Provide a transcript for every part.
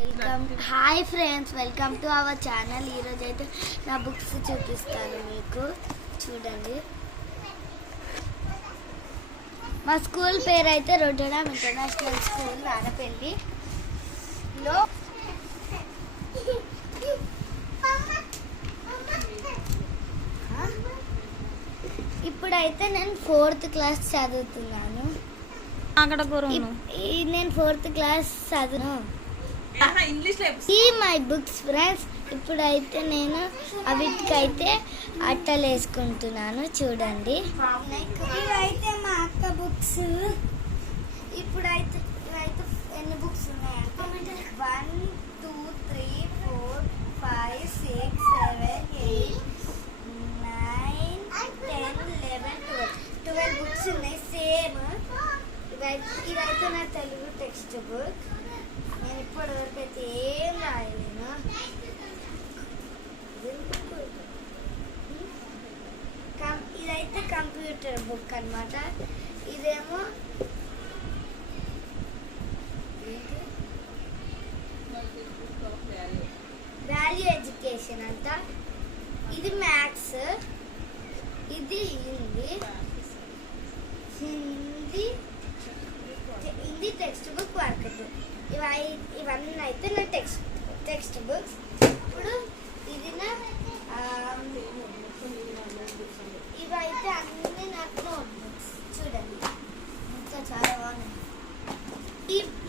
Welcome hi friends, welcome to our channel. ఈరోజు అయితే నా బుక్స్ చూపిస్తాను మీకు. చూడండి, మా స్కూల్ పేరు అయితే రొడ్డెనామ్ ఇంటర్నేషనల్ స్కూల్ నానపల్లిలో. ఇప్పుడైతే నేను 4th క్లాస్ చదువుతున్నాను. నేను 4th క్లాస్ చదువు ఈ మై బుక్స్ ఫ్రెండ్స్. ఇప్పుడైతే నేను వీటికైతే అట్టలు వేసుకుంటున్నాను. చూడండి, ఇవైతే మా అక్క బుక్స్. ఇప్పుడైతే ఇవైతే ఎన్ని బుక్స్ ఉన్నాయంటే 1 2 3 4 5 6 7 8 9 10 11 12 బుక్స్ ఉన్నాయి సేమ్. ఇదైతే నా తెలుగు టెక్స్ట్ బుక్. నేను ఇప్పటి వరకు అయితే ఏం రాయలేను. ఇదైతే కంప్యూటర్ బుక్ అన్నమాట. ఇదేమో వాల్యూ ఎడ్యుకేషన్ అంట. ఇది మ్యాథ్స్, ఇది Hindi text book work book. ఇవన్నీ అయితే నా టెక్స్ట్ బుక్స్. ఇప్పుడు ఇది నా ఇవైతే అన్నీ నాకు నోట్ బుక్స్. చూడండి, ఇంకా చాలా బాగున్నాయి.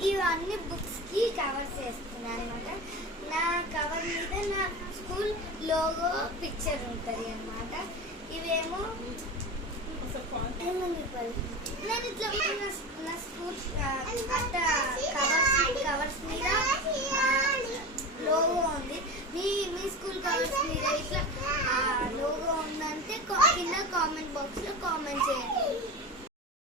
ఇవన్నీ బుక్స్కి కవర్స్ వేస్తున్నాను అనమాట. నా కవర్ మీద నా స్కూల్ లోగో పిక్చర్ ఉంటుంది అన్నమాట. ఇవేమో నేను ఇట్లా నా స్కూల్ అట్ట కవర్స్ మీద లోగో ఉంది. మీ స్కూల్ కవర్స్ మీద ఇట్లా లోగో ఉందంటే కింద కామెంట్ బాక్స్లో కామెంట్ చేయండి.